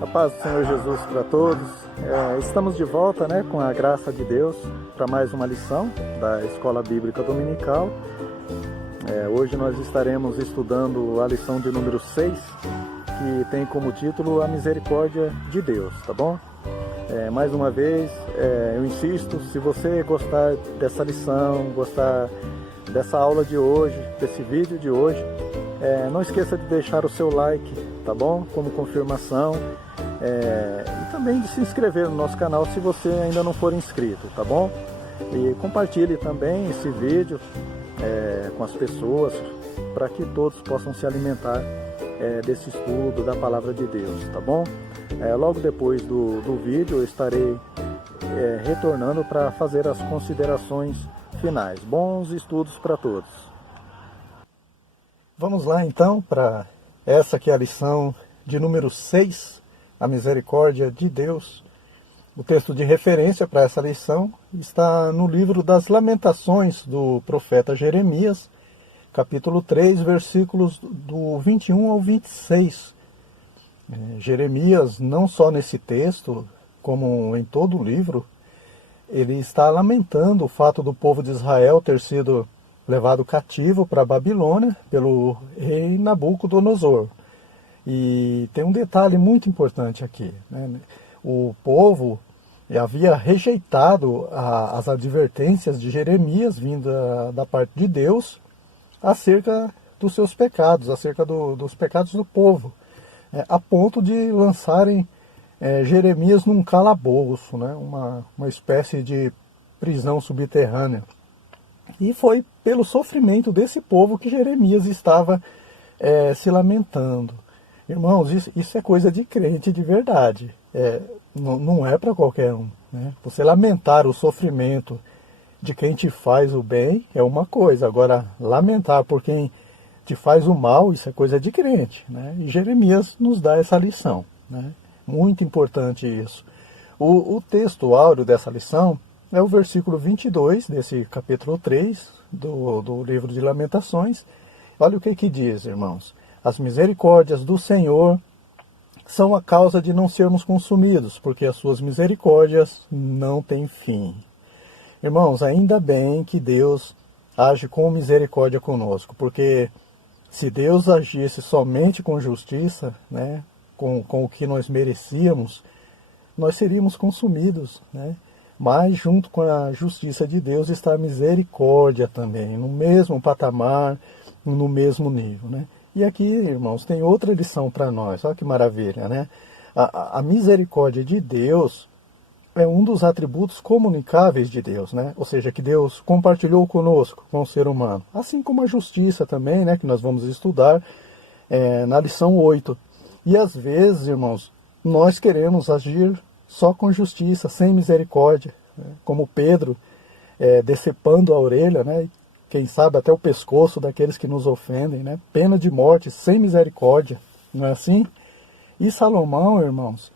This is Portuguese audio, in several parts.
A paz do Senhor Jesus para todos. Estamos de volta, com a graça de Deus, para mais uma lição da Escola Bíblica Dominical. Hoje nós estaremos estudando a lição de número 6, que tem como título A Misericórdia de Deus, tá bom? Mais uma vez, eu insisto, se você gostar dessa lição, gostar dessa aula de hoje, desse vídeo de hoje, não esqueça de deixar o seu like, tá bom? Como confirmação. E também de se inscrever no nosso canal se você ainda não for inscrito, tá bom? E compartilhe também esse vídeo com as pessoas, para que todos possam se alimentar desse estudo da Palavra de Deus, tá bom? Logo depois do vídeo eu estarei retornando para fazer as considerações finais. Bons estudos para todos. Vamos lá então para essa que é a lição de número 6, a misericórdia de Deus. O texto de referência para essa lição está no livro das Lamentações do profeta Jeremias, capítulo 3, versículos do 21 ao 26. Jeremias, não só nesse texto, como em todo o livro, ele está lamentando o fato do povo de Israel ter sido levado cativo para a Babilônia pelo rei Nabucodonosor. E tem um detalhe muito importante aqui, O povo havia rejeitado as advertências de Jeremias, vinda da parte de Deus, acerca dos seus pecados, acerca dos pecados do povo, a ponto de lançarem Jeremias num calabouço, uma espécie de prisão subterrânea. E foi pelo sofrimento desse povo que Jeremias estava se lamentando. Irmãos, isso é coisa de crente de verdade. Não é para qualquer um. Você lamentar o sofrimento de quem te faz o bem é uma coisa. Agora, lamentar por quem te faz o mal, isso é coisa de crente. E Jeremias nos dá essa lição. Muito importante isso. O texto áureo dessa lição é o versículo 22 desse capítulo 3 do livro de Lamentações. Olha o que diz, irmãos. As misericórdias do Senhor são a causa de não sermos consumidos, porque as suas misericórdias não têm fim. Irmãos, ainda bem que Deus age com misericórdia conosco, porque se Deus agisse somente com justiça, com o que nós merecíamos, nós seríamos consumidos, Mas junto com a justiça de Deus está a misericórdia também, no mesmo patamar, no mesmo nível, E aqui, irmãos, tem outra lição para nós. Olha que maravilha, A misericórdia de Deus é um dos atributos comunicáveis de Deus, Ou seja, que Deus compartilhou conosco, com o ser humano. Assim como a justiça também, que nós vamos estudar na lição 8. E às vezes, irmãos, nós queremos agir só com justiça, sem misericórdia. Como Pedro, decepando a orelha, quem sabe até o pescoço daqueles que nos ofendem, Pena de morte, sem misericórdia, não é assim? E Salomão, irmãos,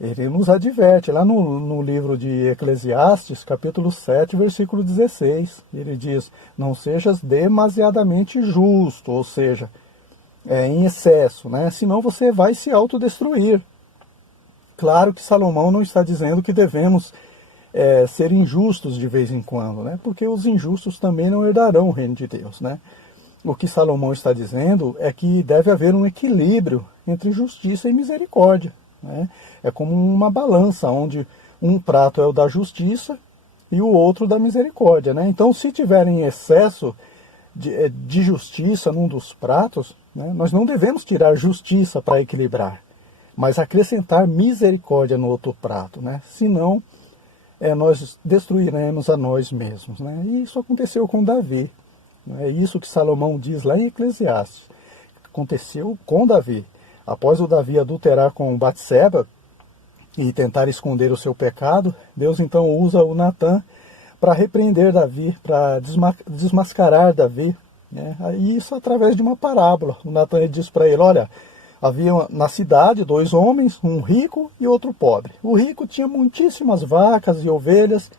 ele nos adverte, lá no livro de Eclesiastes, capítulo 7, versículo 16, ele diz, não sejas demasiadamente justo, ou seja, em excesso, senão você vai se autodestruir. Claro que Salomão não está dizendo que devemos ser injustos de vez em quando, porque os injustos também não herdarão o reino de Deus. O que Salomão está dizendo é que deve haver um equilíbrio entre justiça e misericórdia. É como uma balança, onde um prato é o da justiça e o outro da misericórdia. Então, se tiver em excesso de justiça num dos pratos, nós não devemos tirar justiça para equilibrar, mas acrescentar misericórdia no outro prato, senão nós destruiremos a nós mesmos. E isso aconteceu com Davi. É isso que Salomão diz lá em Eclesiastes. Aconteceu com Davi. Após o Davi adulterar com Batseba e tentar esconder o seu pecado, Deus então usa o Natã para repreender Davi, para desmascarar Davi. E isso através de uma parábola. O Natã diz para ele, olha, havia na cidade 2 homens, um rico e outro pobre. O rico tinha muitíssimas vacas e ovelhas,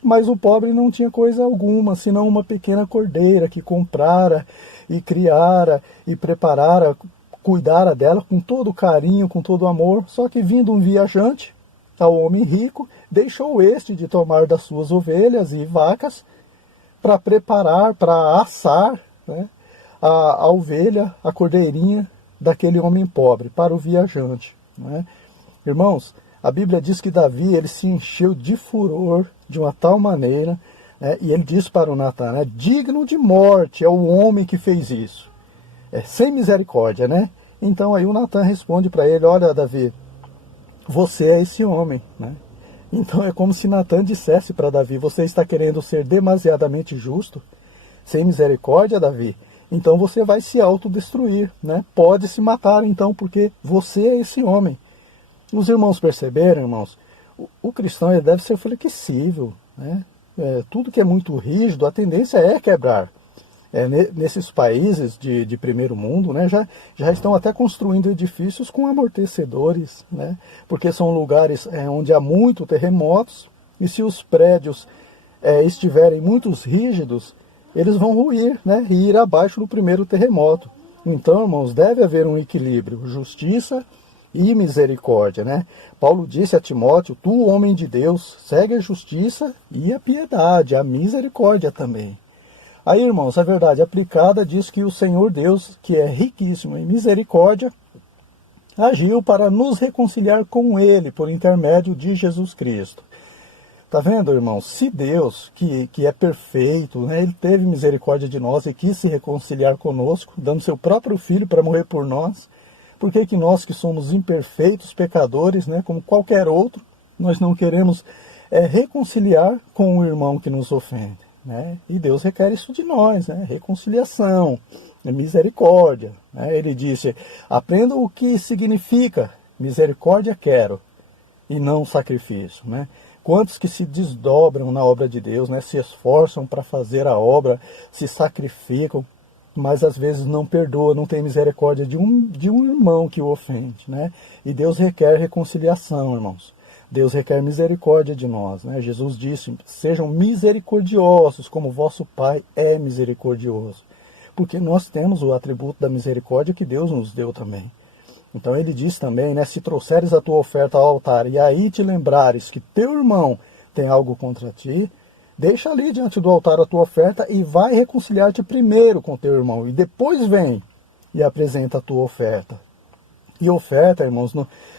mas o pobre não tinha coisa alguma, senão uma pequena cordeira que comprara e criara e preparara cuidara dela com todo carinho, com todo amor. Só que vindo um viajante ao homem rico, deixou este de tomar das suas ovelhas e vacas para preparar, para assar, né, a ovelha, a cordeirinha daquele homem pobre, para o viajante. Né? Irmãos, a Bíblia diz que Davi ele se encheu de furor de uma tal maneira, né, e ele disse para o Natan, né, digno de morte é o homem que fez isso. Sem misericórdia, né? Então aí o Natan responde para ele, olha Davi, você é esse homem, né? Então é como se Natan dissesse para Davi, você está querendo ser demasiadamente justo, sem misericórdia, Davi? Então você vai se autodestruir, né? Pode se matar então, porque você é esse homem. Os irmãos perceberam, irmãos? O cristão ele deve ser flexível, né? Tudo que é muito rígido, a tendência é quebrar. Nesses países de primeiro mundo, né, já estão até construindo edifícios com amortecedores, né, porque são lugares onde há muitos terremotos, e se os prédios estiverem muito rígidos, eles vão ruir, né, e ir abaixo do primeiro terremoto. Então, irmãos, deve haver um equilíbrio, justiça e misericórdia. Né? Paulo disse a Timóteo, tu, homem de Deus, segue a justiça e a piedade, a misericórdia também. Aí, irmãos, a verdade aplicada diz que o Senhor Deus, que é riquíssimo em misericórdia, agiu para nos reconciliar com Ele por intermédio de Jesus Cristo. Tá vendo, irmãos? Se Deus, que é perfeito, né, Ele teve misericórdia de nós e quis se reconciliar conosco, dando seu próprio Filho para morrer por nós, por que nós que somos imperfeitos, pecadores, né, como qualquer outro, nós não queremos reconciliar com o irmão que nos ofende? Né? E Deus requer isso de nós, né? Reconciliação, misericórdia. Né? Ele disse, aprendam o que significa misericórdia quero, e não sacrifício. Né? Quantos que se desdobram na obra de Deus, né? Se esforçam para fazer a obra, se sacrificam, mas às vezes não perdoa, não tem misericórdia de um irmão que o ofende. Né? E Deus requer reconciliação, irmãos. Deus requer misericórdia de nós. Né? Jesus disse, sejam misericordiosos como vosso Pai é misericordioso. Porque nós temos o atributo da misericórdia que Deus nos deu também. Então ele diz também, né, se trouxeres a tua oferta ao altar e aí te lembrares que teu irmão tem algo contra ti, deixa ali diante do altar a tua oferta e vai reconciliar-te primeiro com teu irmão. E depois vem e apresenta a tua oferta. E oferta, irmãos,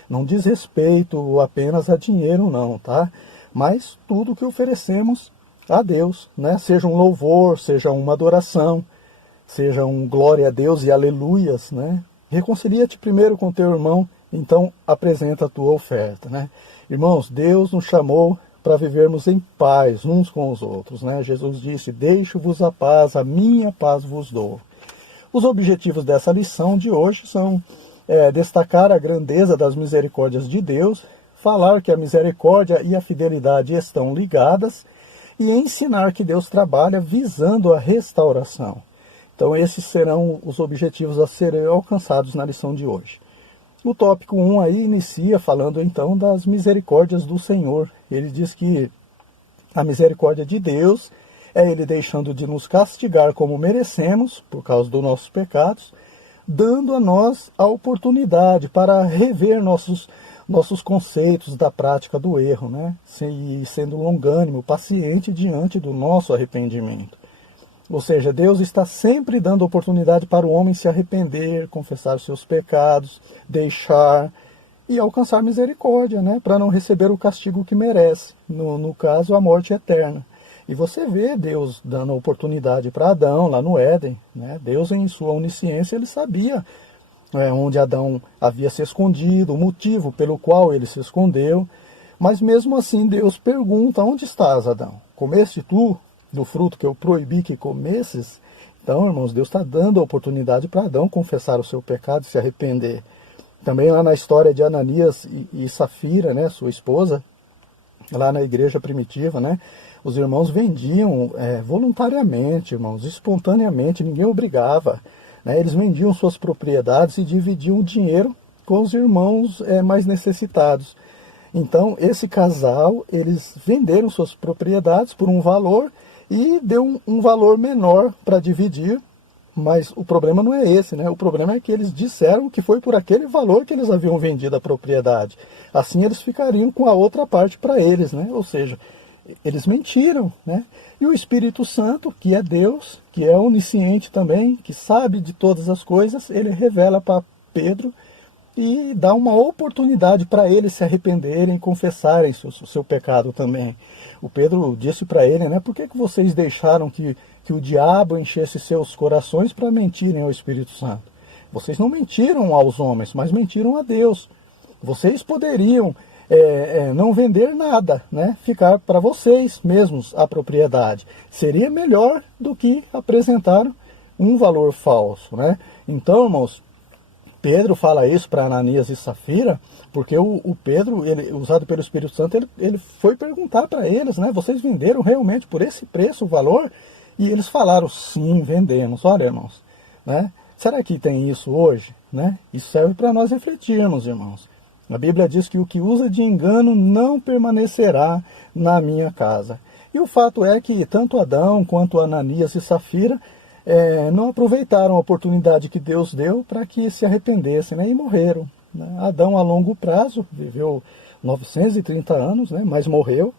não diz respeito apenas a dinheiro, não, tá? Mas tudo que oferecemos a Deus, né? Seja um louvor, seja uma adoração, seja um glória a Deus e aleluias, né? Reconcilia-te primeiro com teu irmão, então apresenta a tua oferta, né? Irmãos, Deus nos chamou para vivermos em paz uns com os outros, né? Jesus disse, deixo-vos a paz, a minha paz vos dou. Os objetivos dessa lição de hoje são destacar a grandeza das misericórdias de Deus, falar que a misericórdia e a fidelidade estão ligadas e ensinar que Deus trabalha visando a restauração. Então esses serão os objetivos a serem alcançados na lição de hoje. O tópico 1 aí inicia falando então das misericórdias do Senhor. Ele diz que a misericórdia de Deus é Ele deixando de nos castigar como merecemos, por causa dos nossos pecados, dando a nós a oportunidade para rever nossos conceitos da prática do erro, né? E sendo longânimo, paciente diante do nosso arrependimento. Ou seja, Deus está sempre dando oportunidade para o homem se arrepender, confessar seus pecados, deixar e alcançar misericórdia, né? Para não receber o castigo que merece, no caso, a morte eterna. E você vê Deus dando oportunidade para Adão lá no Éden. Né? Deus, em sua onisciência, ele sabia onde Adão havia se escondido, o motivo pelo qual ele se escondeu. Mas mesmo assim Deus pergunta, onde estás, Adão? Comeste tu do fruto que eu proibi que comesses? Então, irmãos, Deus está dando a oportunidade para Adão confessar o seu pecado e se arrepender. Também lá na história de Ananias e Safira, né, sua esposa, lá na igreja primitiva, né? Os irmãos vendiam voluntariamente, irmãos, espontaneamente, ninguém obrigava. Né? Eles vendiam suas propriedades e dividiam o dinheiro com os irmãos mais necessitados. Então, esse casal, eles venderam suas propriedades por um valor e deu um valor menor para dividir, Mas o problema não é esse, né? O problema é que eles disseram que foi por aquele valor que eles haviam vendido a propriedade. Assim eles ficariam com a outra parte para eles, né? Ou seja, eles mentiram, né? E o Espírito Santo, que é Deus, que é onisciente também, que sabe de todas as coisas, ele revela para Pedro e dá uma oportunidade para eles se arrependerem e confessarem o seu pecado também. O Pedro disse para ele, né? Por que vocês deixaram que o diabo enchesse seus corações para mentirem ao Espírito Santo? Vocês não mentiram aos homens, mas mentiram a Deus. Vocês poderiam não vender nada, né? Ficar para vocês mesmos a propriedade. Seria melhor do que apresentar um valor falso, né? Então, irmãos, Pedro fala isso para Ananias e Safira, porque o Pedro, usado pelo Espírito Santo, ele foi perguntar para eles, né? Vocês venderam realmente por esse preço o valor? E eles falaram, sim, vendemos. Olha, irmãos, né? Será que tem isso hoje? Né? Isso serve para nós refletirmos, irmãos. A Bíblia diz que o que usa de engano não permanecerá na minha casa. E o fato é que tanto Adão quanto Ananias e Safira não aproveitaram a oportunidade que Deus deu para que se arrependessem, né? E morreram. Né? Adão, a longo prazo, viveu 930 anos, né? Mas morreu.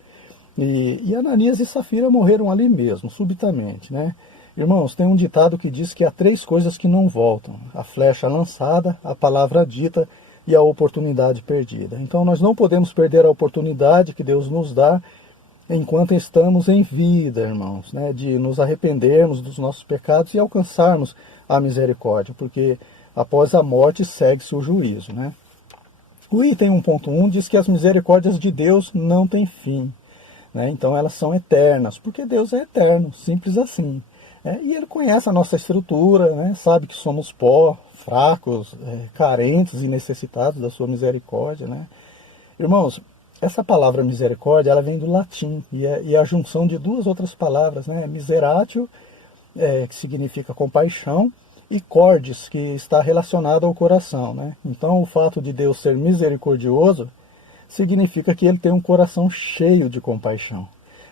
E Ananias e Safira morreram ali mesmo, subitamente, né? Irmãos, tem um ditado que diz que há 3 coisas que não voltam: a flecha lançada, a palavra dita e a oportunidade perdida. Então nós não podemos perder a oportunidade que Deus nos dá enquanto estamos em vida, irmãos, né? De nos arrependermos dos nossos pecados e alcançarmos a misericórdia, porque após a morte segue-se o juízo, né? O item 1.1 diz que as misericórdias de Deus não têm fim. Né? Então elas são eternas, porque Deus é eterno, simples assim. E Ele conhece a nossa estrutura, né? Sabe que somos pó, fracos, carentes e necessitados da sua misericórdia. Né? Irmãos, essa palavra misericórdia ela vem do latim e é a junção de 2 outras palavras, né? Miseratio, que significa compaixão, e cordis, que está relacionado ao coração. Né? Então o fato de Deus ser misericordioso significa que ele tem um coração cheio de compaixão.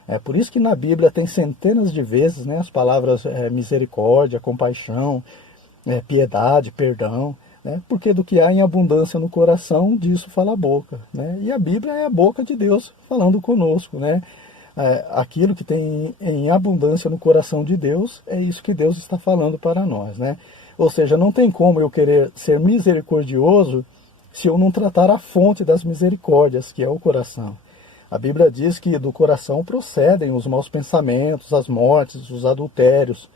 É por isso que na Bíblia tem centenas de vezes, né, as palavras misericórdia, compaixão, piedade, perdão, né, porque do que há em abundância no coração, disso fala a boca. Né, e a Bíblia é a boca de Deus falando conosco. Né, aquilo que tem em abundância no coração de Deus, é isso que Deus está falando para nós. Né. Ou seja, não tem como eu querer ser misericordioso se eu não tratar a fonte das misericórdias, que é o coração. A Bíblia diz que do coração procedem os maus pensamentos, as mortes, os adultérios,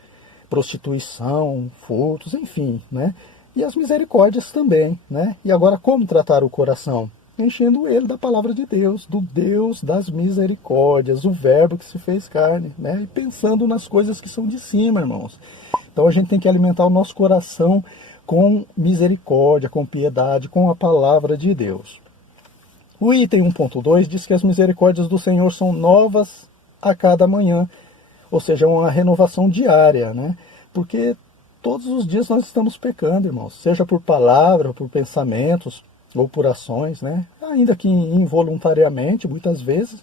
prostituição, furtos, enfim, né? E as misericórdias também, né? E agora, como tratar o coração? Enchendo ele da palavra de Deus, do Deus das misericórdias, o verbo que se fez carne, né? E pensando nas coisas que são de cima, irmãos. Então a gente tem que alimentar o nosso coração com misericórdia, com piedade, com a palavra de Deus. O item 1.2 diz que as misericórdias do Senhor são novas a cada manhã, ou seja, uma renovação diária, né? Porque todos os dias nós estamos pecando, irmãos, seja por palavra, por pensamentos ou por ações, né? Ainda que involuntariamente, muitas vezes,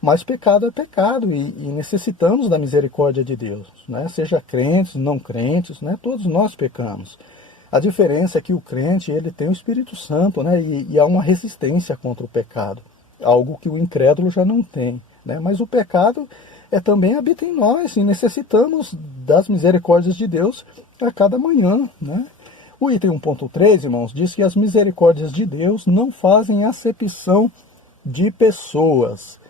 mas pecado é pecado e necessitamos da misericórdia de Deus, né? Seja crentes, não crentes, né? Todos nós pecamos. A diferença é que o crente ele tem o Espírito Santo, né? E há uma resistência contra o pecado, algo que o incrédulo já não tem. Né? Mas o pecado também habita em nós e necessitamos das misericórdias de Deus a cada manhã. Né? O item 1.3, irmãos, diz que as misericórdias de Deus não fazem acepção de pessoas.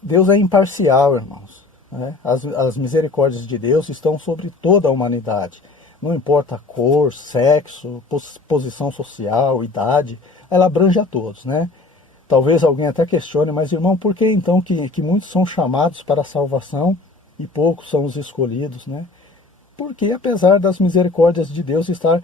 Deus é imparcial, irmãos. Né? As misericórdias de Deus estão sobre toda a humanidade. Não importa a cor, sexo, posição social, idade, ela abrange a todos, né? Talvez alguém até questione, mas irmão, por que então que muitos são chamados para a salvação e poucos são os escolhidos, né? Porque apesar das misericórdias de Deus estar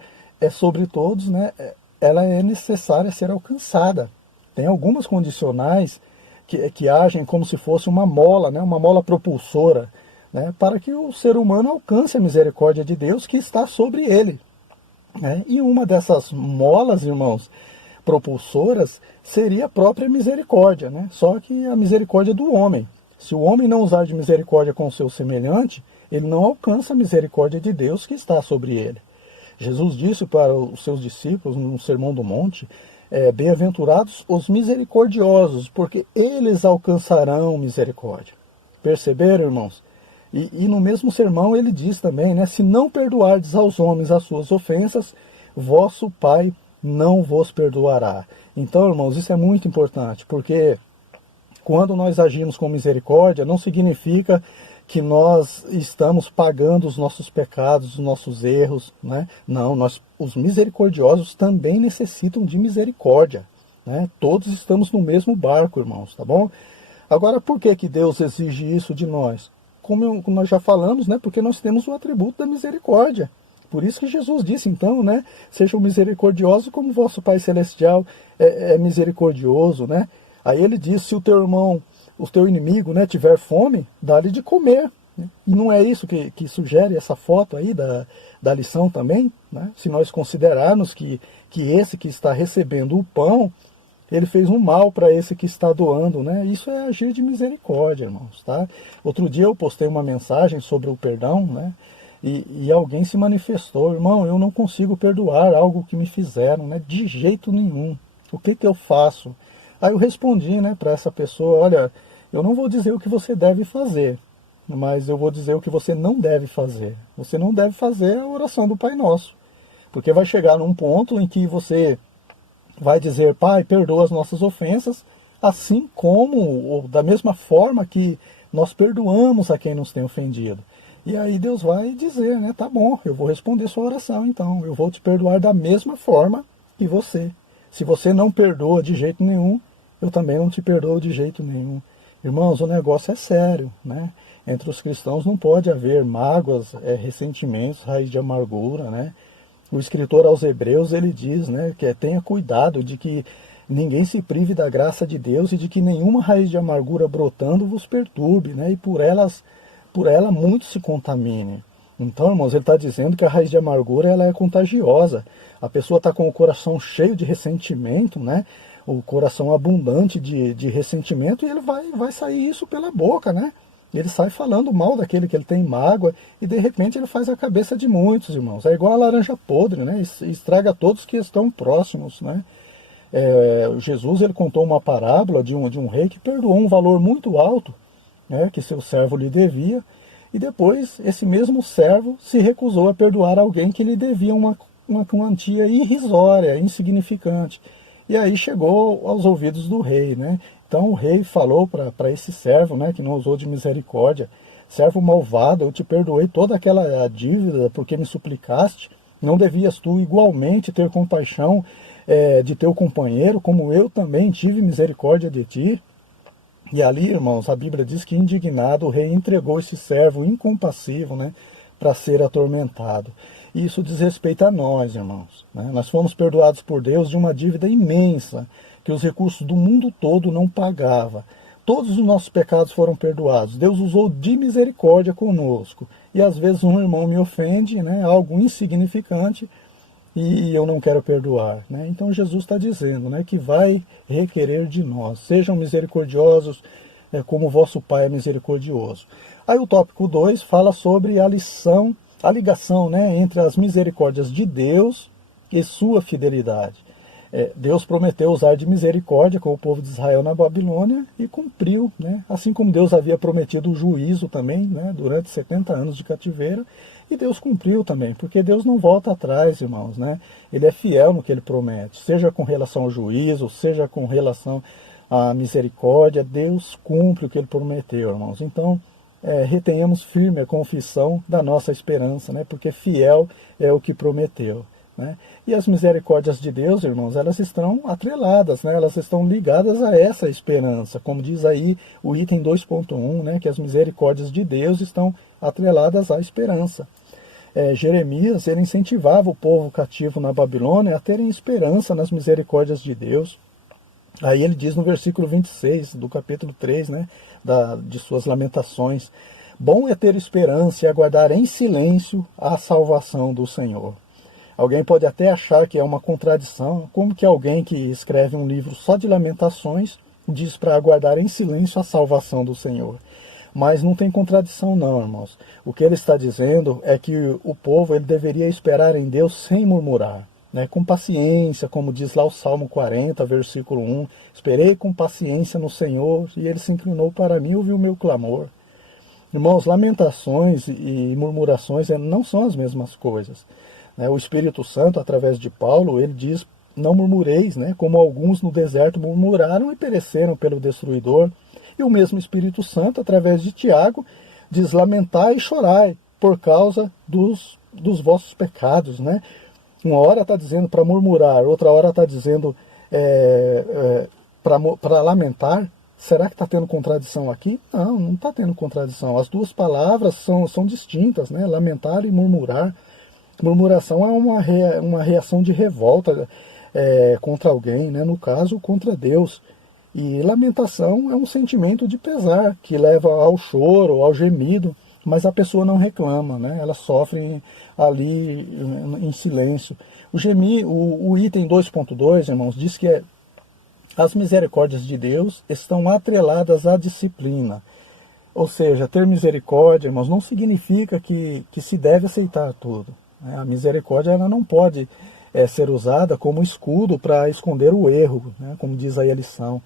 sobre todos, né, ela é necessária ser alcançada. Tem algumas condicionais que agem como se fosse uma mola, né, uma mola propulsora, né, para que o ser humano alcance a misericórdia de Deus que está sobre ele. Né? E uma dessas molas, irmãos, propulsoras, seria a própria misericórdia, né? Só que a misericórdia do homem. Se o homem não usar de misericórdia com o seu semelhante, ele não alcança a misericórdia de Deus que está sobre ele. Jesus disse para os seus discípulos no Sermão do Monte, bem-aventurados os misericordiosos, porque eles alcançarão misericórdia. Perceberam, irmãos? E no mesmo sermão ele diz também, né, se não perdoardes aos homens as suas ofensas, vosso Pai não vos perdoará. Então, irmãos, isso é muito importante, porque quando nós agimos com misericórdia, não significa que nós estamos pagando os nossos pecados, os nossos erros, né? Não, os misericordiosos também necessitam de misericórdia, né? Todos estamos no mesmo barco, irmãos, tá bom? Agora, por que Deus exige isso de nós? Como nós já falamos, né? Porque nós temos o atributo da misericórdia. Por isso que Jesus disse, então, né? Sejam misericordiosos como vosso Pai Celestial é misericordioso, né? Aí ele diz, se o teu irmão, o teu inimigo, né, tiver fome, dá-lhe de comer. Né? E não é isso que sugere essa foto aí da lição também? Né? Se nós considerarmos que esse que está recebendo o pão, ele fez um mal para esse que está doando, né? Isso é agir de misericórdia, irmãos, tá? Outro dia eu postei uma mensagem sobre o perdão, né? E alguém se manifestou, irmão, eu não consigo perdoar algo que me fizeram, né? De jeito nenhum. O que eu faço? Aí eu respondi, né, para essa pessoa, olha, eu não vou dizer o que você deve fazer, mas eu vou dizer o que você não deve fazer. Você não deve fazer a oração do Pai Nosso, porque vai chegar num ponto em que você vai dizer, Pai, perdoa as nossas ofensas, assim como, ou da mesma forma que nós perdoamos a quem nos tem ofendido. E aí Deus vai dizer, né, tá bom, eu vou responder sua oração, então, eu vou te perdoar da mesma forma que você. Se você não perdoa de jeito nenhum, eu também não te perdoo de jeito nenhum. Irmãos, o negócio é sério, né? Entre os cristãos não pode haver mágoas, ressentimentos, raiz de amargura, né? O escritor aos Hebreus, ele diz, né, que tenha cuidado de que ninguém se prive da graça de Deus e de que nenhuma raiz de amargura brotando vos perturbe, né? E por ela muito se contamine. Então, irmãos, ele está dizendo que a raiz de amargura ela é contagiosa. A pessoa está com o coração cheio de ressentimento, né? O coração abundante de ressentimento, e ele vai sair isso pela boca, né? Ele sai falando mal daquele que ele tem mágoa, e de repente ele faz a cabeça de muitos, irmãos. É igual a laranja podre, né? Estraga todos que estão próximos, né? Jesus ele contou uma parábola de um rei que perdoou um valor muito alto, né? Que seu servo lhe devia, e depois esse mesmo servo se recusou a perdoar alguém que lhe devia uma quantia irrisória, insignificante. E aí chegou aos ouvidos do rei, né? Então o rei falou para esse servo, né, que não usou de misericórdia, servo malvado, eu te perdoei toda aquela dívida porque me suplicaste, não devias tu igualmente ter compaixão de teu companheiro, como eu também tive misericórdia de ti? E ali, irmãos, a Bíblia diz que indignado o rei entregou esse servo incompassivo, né, para ser atormentado. E isso diz respeito a nós, irmãos, né? Nós fomos perdoados por Deus de uma dívida imensa, que os recursos do mundo todo não pagava. Todos os nossos pecados foram perdoados. Deus usou de misericórdia conosco. E às vezes um irmão me ofende, né, algo insignificante, e eu não quero perdoar, né? Então Jesus está dizendo, né, que vai requerer de nós. Sejam misericordiosos como o vosso Pai é misericordioso. Aí o tópico 2 fala sobre a ligação, né, entre as misericórdias de Deus e sua fidelidade. Deus prometeu usar de misericórdia com o povo de Israel na Babilônia e cumpriu, né? Assim como Deus havia prometido o juízo também, né, durante 70 anos de cativeiro, e Deus cumpriu também, porque Deus não volta atrás, irmãos, né? Ele é fiel no que ele promete, seja com relação ao juízo, seja com relação à misericórdia, Deus cumpre o que ele prometeu, irmãos. Então, retenhamos firme a confissão da nossa esperança, né? Porque fiel é o que prometeu, né? E as misericórdias de Deus, irmãos, elas estão atreladas, né? Elas estão ligadas a essa esperança, como diz aí o item 2.1, né? Que as misericórdias de Deus estão atreladas à esperança. Jeremias, ele incentivava o povo cativo na Babilônia a terem esperança nas misericórdias de Deus. Aí ele diz no versículo 26 do capítulo 3, né, de suas lamentações: bom é ter esperança e aguardar em silêncio a salvação do Senhor. Alguém pode até achar que é uma contradição, como que alguém que escreve um livro só de lamentações diz para aguardar em silêncio a salvação do Senhor. Mas não tem contradição não, irmãos. O que ele está dizendo é que o povo ele deveria esperar em Deus sem murmurar, né? Com paciência, como diz lá o Salmo 40, versículo 1. Esperei com paciência no Senhor, e ele se inclinou para mim e ouviu o meu clamor. Irmãos, lamentações e murmurações não são as mesmas coisas, né? O Espírito Santo, através de Paulo, ele diz, não murmureis, né? Como alguns no deserto murmuraram e pereceram pelo destruidor. E o mesmo Espírito Santo, através de Tiago, diz, lamentai e chorai por causa dos vossos pecados, né? Uma hora está dizendo para murmurar, outra hora está dizendo para lamentar. Será que está tendo contradição aqui? Não, não está tendo contradição. As duas palavras são distintas, né? Lamentar e murmurar. Murmuração é uma reação de revolta contra alguém, né? No caso, contra Deus. E lamentação é um sentimento de pesar, que leva ao choro, ao gemido, mas a pessoa não reclama, né? Ela sofre ali em silêncio. O item 2.2, irmãos, diz que as misericórdias de Deus estão atreladas à disciplina. Ou seja, ter misericórdia, irmãos, não significa que se deve aceitar tudo, né? A misericórdia ela não pode ser usada como escudo para esconder o erro, né? Como diz aí a lição.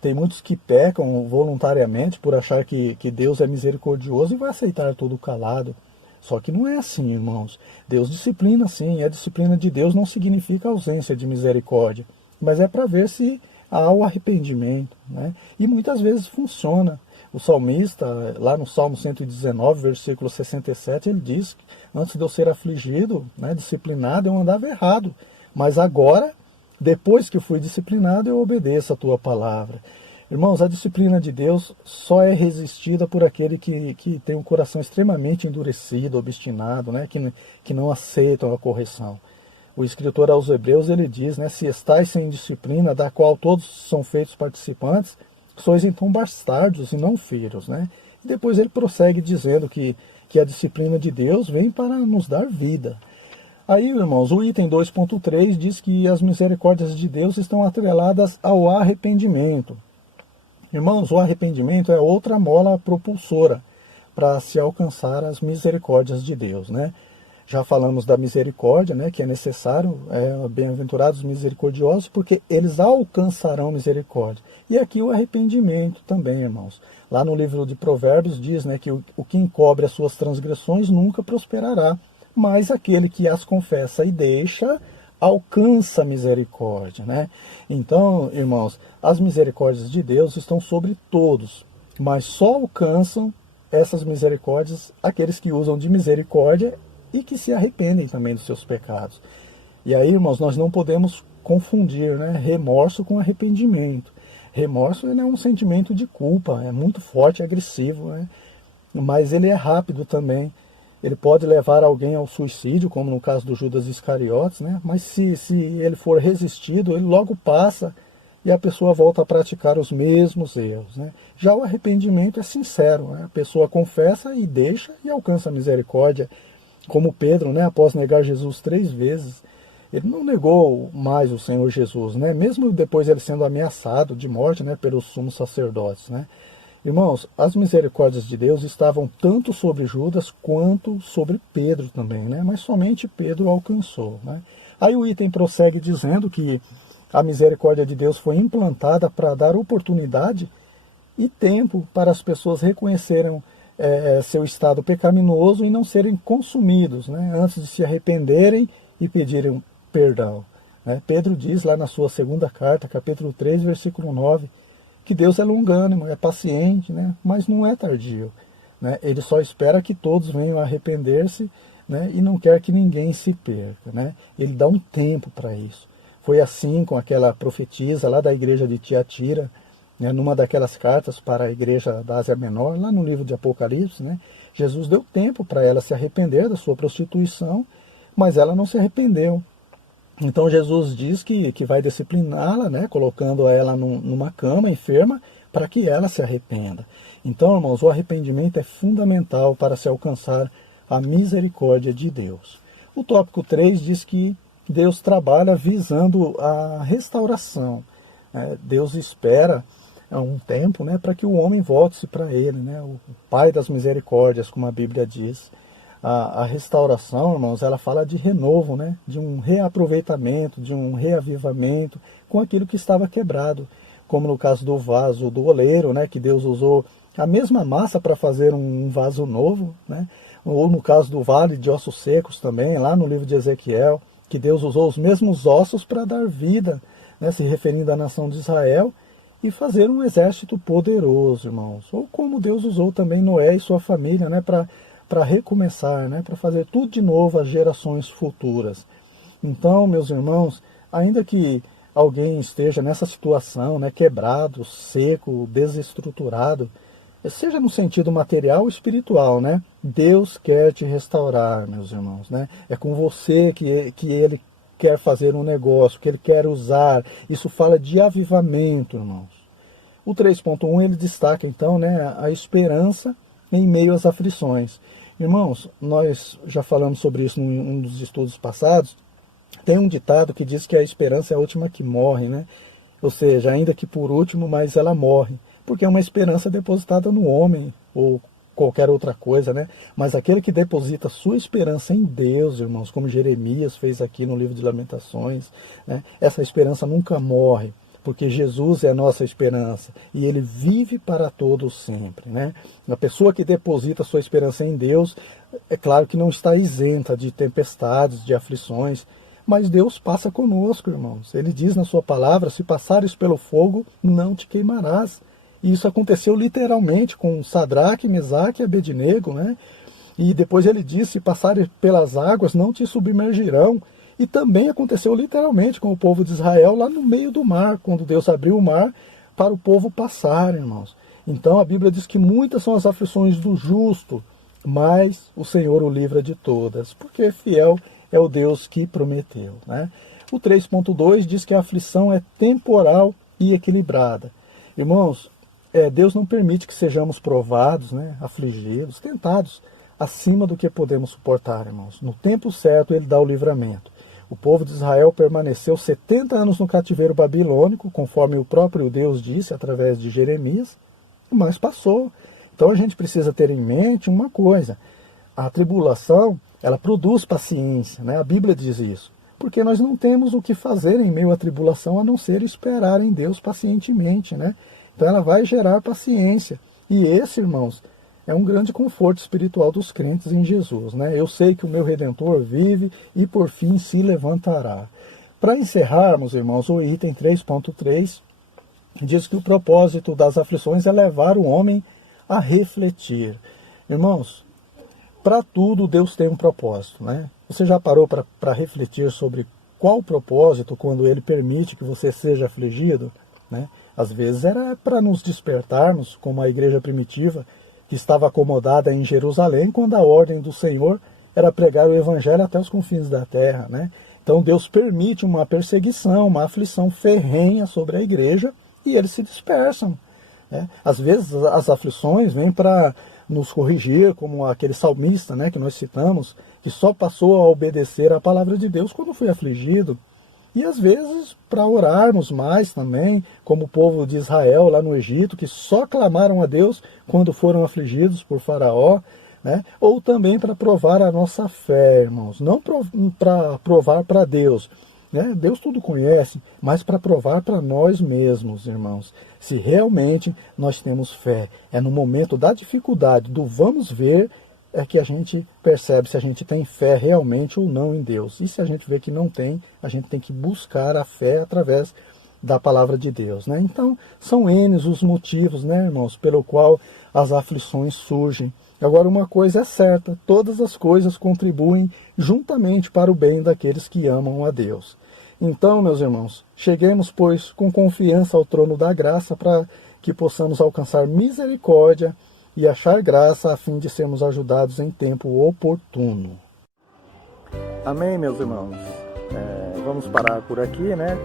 Tem muitos que pecam voluntariamente por achar que Deus é misericordioso e vai aceitar tudo calado. Só que não é assim, irmãos. Deus disciplina sim, e a disciplina de Deus não significa ausência de misericórdia, mas é para ver se há o arrependimento, né? E muitas vezes funciona. O salmista, lá no Salmo 119, versículo 67, ele diz que antes de eu ser afligido, né, disciplinado, eu andava errado, mas agora, depois que fui disciplinado, eu obedeço a tua palavra. Irmãos, a disciplina de Deus só é resistida por aquele que tem um coração extremamente endurecido, obstinado, né, que não aceitam a correção. O escritor aos Hebreus, ele diz, né, se estáis sem disciplina, da qual todos são feitos participantes, sois então bastardos e não filhos, né? E depois ele prossegue dizendo que a disciplina de Deus vem para nos dar vida. Aí, irmãos, o item 2.3 diz que as misericórdias de Deus estão atreladas ao arrependimento. Irmãos, o arrependimento é outra mola propulsora para se alcançar as misericórdias de Deus, né? Já falamos da misericórdia, né, que é necessário, bem-aventurados misericordiosos, porque eles alcançarão misericórdia. E aqui o arrependimento também, irmãos. Lá no livro de Provérbios diz, né, que o que encobre as suas transgressões nunca prosperará, mas aquele que as confessa e deixa, alcança misericórdia, né? Então, irmãos, as misericórdias de Deus estão sobre todos, mas só alcançam essas misericórdias aqueles que usam de misericórdia e que se arrependem também dos seus pecados. E aí, irmãos, nós não podemos confundir, né, remorso com arrependimento. Remorso é um sentimento de culpa, é muito forte e agressivo, né? Mas ele é rápido também. Ele pode levar alguém ao suicídio, como no caso do Judas Iscariotes, né? Mas se ele for resistido, ele logo passa e a pessoa volta a praticar os mesmos erros, né? Já o arrependimento é sincero, né? A pessoa confessa e deixa e alcança a misericórdia. Como Pedro, né, após negar Jesus 3 vezes, ele não negou mais o Senhor Jesus, né, mesmo depois ele sendo ameaçado de morte, né, pelos sumos sacerdotes, né. Irmãos, as misericórdias de Deus estavam tanto sobre Judas quanto sobre Pedro também, né, mas somente Pedro alcançou, né. Aí o item prossegue dizendo que a misericórdia de Deus foi implantada para dar oportunidade e tempo para as pessoas reconhecerem seu estado pecaminoso e não serem consumidos, né, antes de se arrependerem e pedirem perdão, né. Pedro diz lá na sua segunda carta, capítulo 3, versículo 9, que Deus é longânimo, é paciente, né, mas não é tardio, né. Ele só espera que todos venham a arrepender-se, né, e não quer que ninguém se perca, né. Ele dá um tempo para isso. Foi assim com aquela profetisa lá da igreja de Tiatira, né, numa daquelas cartas para a igreja da Ásia Menor, lá no livro de Apocalipse, né, Jesus deu tempo para ela se arrepender da sua prostituição, mas ela não se arrependeu. Então Jesus diz que vai discipliná-la, né, colocando ela numa cama enferma, para que ela se arrependa. Então, irmãos, o arrependimento é fundamental para se alcançar a misericórdia de Deus. O tópico 3 diz que Deus trabalha visando a restauração. Deus espera um tempo, né, para que o homem volte-se para ele, né, o Pai das misericórdias, como a Bíblia diz. A restauração, irmãos, ela fala de renovo, né, de um reaproveitamento, de um reavivamento com aquilo que estava quebrado, como no caso do vaso do oleiro, né, que Deus usou a mesma massa para fazer um vaso novo, né, ou no caso do vale de ossos secos também, lá no livro de Ezequiel, que Deus usou os mesmos ossos para dar vida, né, se referindo à nação de Israel, e fazer um exército poderoso, irmãos. Ou como Deus usou também Noé e sua família, né, para recomeçar, né, para fazer tudo de novo às gerações futuras. Então, meus irmãos, ainda que alguém esteja nessa situação, né, quebrado, seco, desestruturado, seja no sentido material ou espiritual, né, Deus quer te restaurar, meus irmãos, né? É com você que Ele quer fazer um negócio, que Ele quer usar. Isso fala de avivamento, irmãos. O 3.1 ele destaca então, né, a esperança em meio às aflições. Irmãos, nós já falamos sobre isso em um dos estudos passados. Tem um ditado que diz que a esperança é a última que morre, né? Ou seja, ainda que por último, mas ela morre. Porque é uma esperança depositada no homem ou qualquer outra coisa, né? Mas aquele que deposita sua esperança em Deus, irmãos, como Jeremias fez aqui no livro de Lamentações, né? Essa esperança nunca morre, porque Jesus é a nossa esperança e Ele vive para todos sempre, né? A pessoa que deposita sua esperança em Deus, é claro que não está isenta de tempestades, de aflições, mas Deus passa conosco, irmãos. Ele diz na sua palavra, se passares pelo fogo, não te queimarás. E isso aconteceu literalmente com Sadraque, Mesaque e Abednego, né? E depois ele disse, se passares pelas águas, não te submergirão. E também aconteceu literalmente com o povo de Israel lá no meio do mar, quando Deus abriu o mar para o povo passar, irmãos. Então a Bíblia diz que muitas são as aflições do justo, mas o Senhor o livra de todas, porque fiel é o Deus que prometeu, né? O 3.2 diz que a aflição é temporal e equilibrada. Irmãos, Deus não permite que sejamos provados, né, afligidos, tentados, acima do que podemos suportar, irmãos. No tempo certo, Ele dá o livramento. O povo de Israel permaneceu 70 anos no cativeiro babilônico, conforme o próprio Deus disse através de Jeremias, mas passou. Então a gente precisa ter em mente uma coisa, a tribulação, ela produz paciência, né? A Bíblia diz isso, porque nós não temos o que fazer em meio à tribulação a não ser esperar em Deus pacientemente, né? Então ela vai gerar paciência. E esse, irmãos, é um grande conforto espiritual dos crentes em Jesus, né? Eu sei que o meu Redentor vive e por fim se levantará. Para encerrarmos, irmãos, o item 3.3 diz que o propósito das aflições é levar o homem a refletir. Irmãos, para tudo Deus tem um propósito, né? Você já parou para refletir sobre qual o propósito quando Ele permite que você seja afligido, né? Às vezes era para nos despertarmos, como a igreja primitiva, que estava acomodada em Jerusalém, quando a ordem do Senhor era pregar o evangelho até os confins da terra, né? Então Deus permite uma perseguição, uma aflição ferrenha sobre a igreja e eles se dispersam, né? Às vezes as aflições vêm para nos corrigir, como aquele salmista, né, que nós citamos, que só passou a obedecer à palavra de Deus quando foi afligido. E às vezes para orarmos mais também, como o povo de Israel lá no Egito, que só clamaram a Deus quando foram afligidos por Faraó, né? Ou também para provar a nossa fé, irmãos, não para provar para Deus, né? Deus tudo conhece, mas para provar para nós mesmos, irmãos, se realmente nós temos fé. É no momento da dificuldade, do vamos ver, é que a gente percebe se a gente tem fé realmente ou não em Deus. E se a gente vê que não tem, a gente tem que buscar a fé através da palavra de Deus, né? Então, são N os motivos, né, irmãos, pelo qual as aflições surgem. Agora, uma coisa é certa, todas as coisas contribuem juntamente para o bem daqueles que amam a Deus. Então, meus irmãos, cheguemos, pois, com confiança ao trono da graça para que possamos alcançar misericórdia e achar graça a fim de sermos ajudados em tempo oportuno. Amém, meus irmãos? Vamos parar por aqui, né?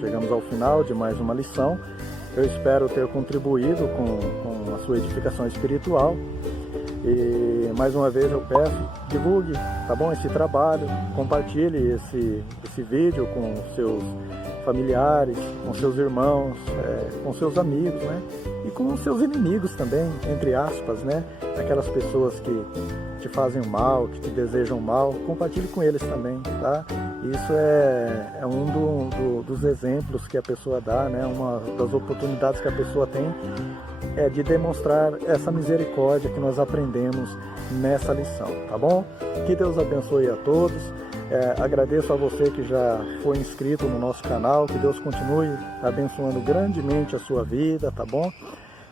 Chegamos ao final de mais uma lição. Eu espero ter contribuído com a sua edificação espiritual. E mais uma vez eu peço, divulgue, tá bom, esse trabalho, compartilhe esse vídeo com seus familiares, com seus irmãos, com seus amigos, né? E com seus inimigos também, entre aspas, né? Aquelas pessoas que te fazem o mal, que te desejam mal, compartilhe com eles também, tá? Isso é um dos exemplos que a pessoa dá, né? Uma das oportunidades que a pessoa tem de demonstrar essa misericórdia que nós aprendemos nessa lição, tá bom? Que Deus abençoe a todos. Agradeço a você que já foi inscrito no nosso canal, que Deus continue abençoando grandemente a sua vida, tá bom?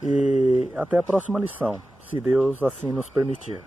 E até a próxima lição, se Deus assim nos permitir.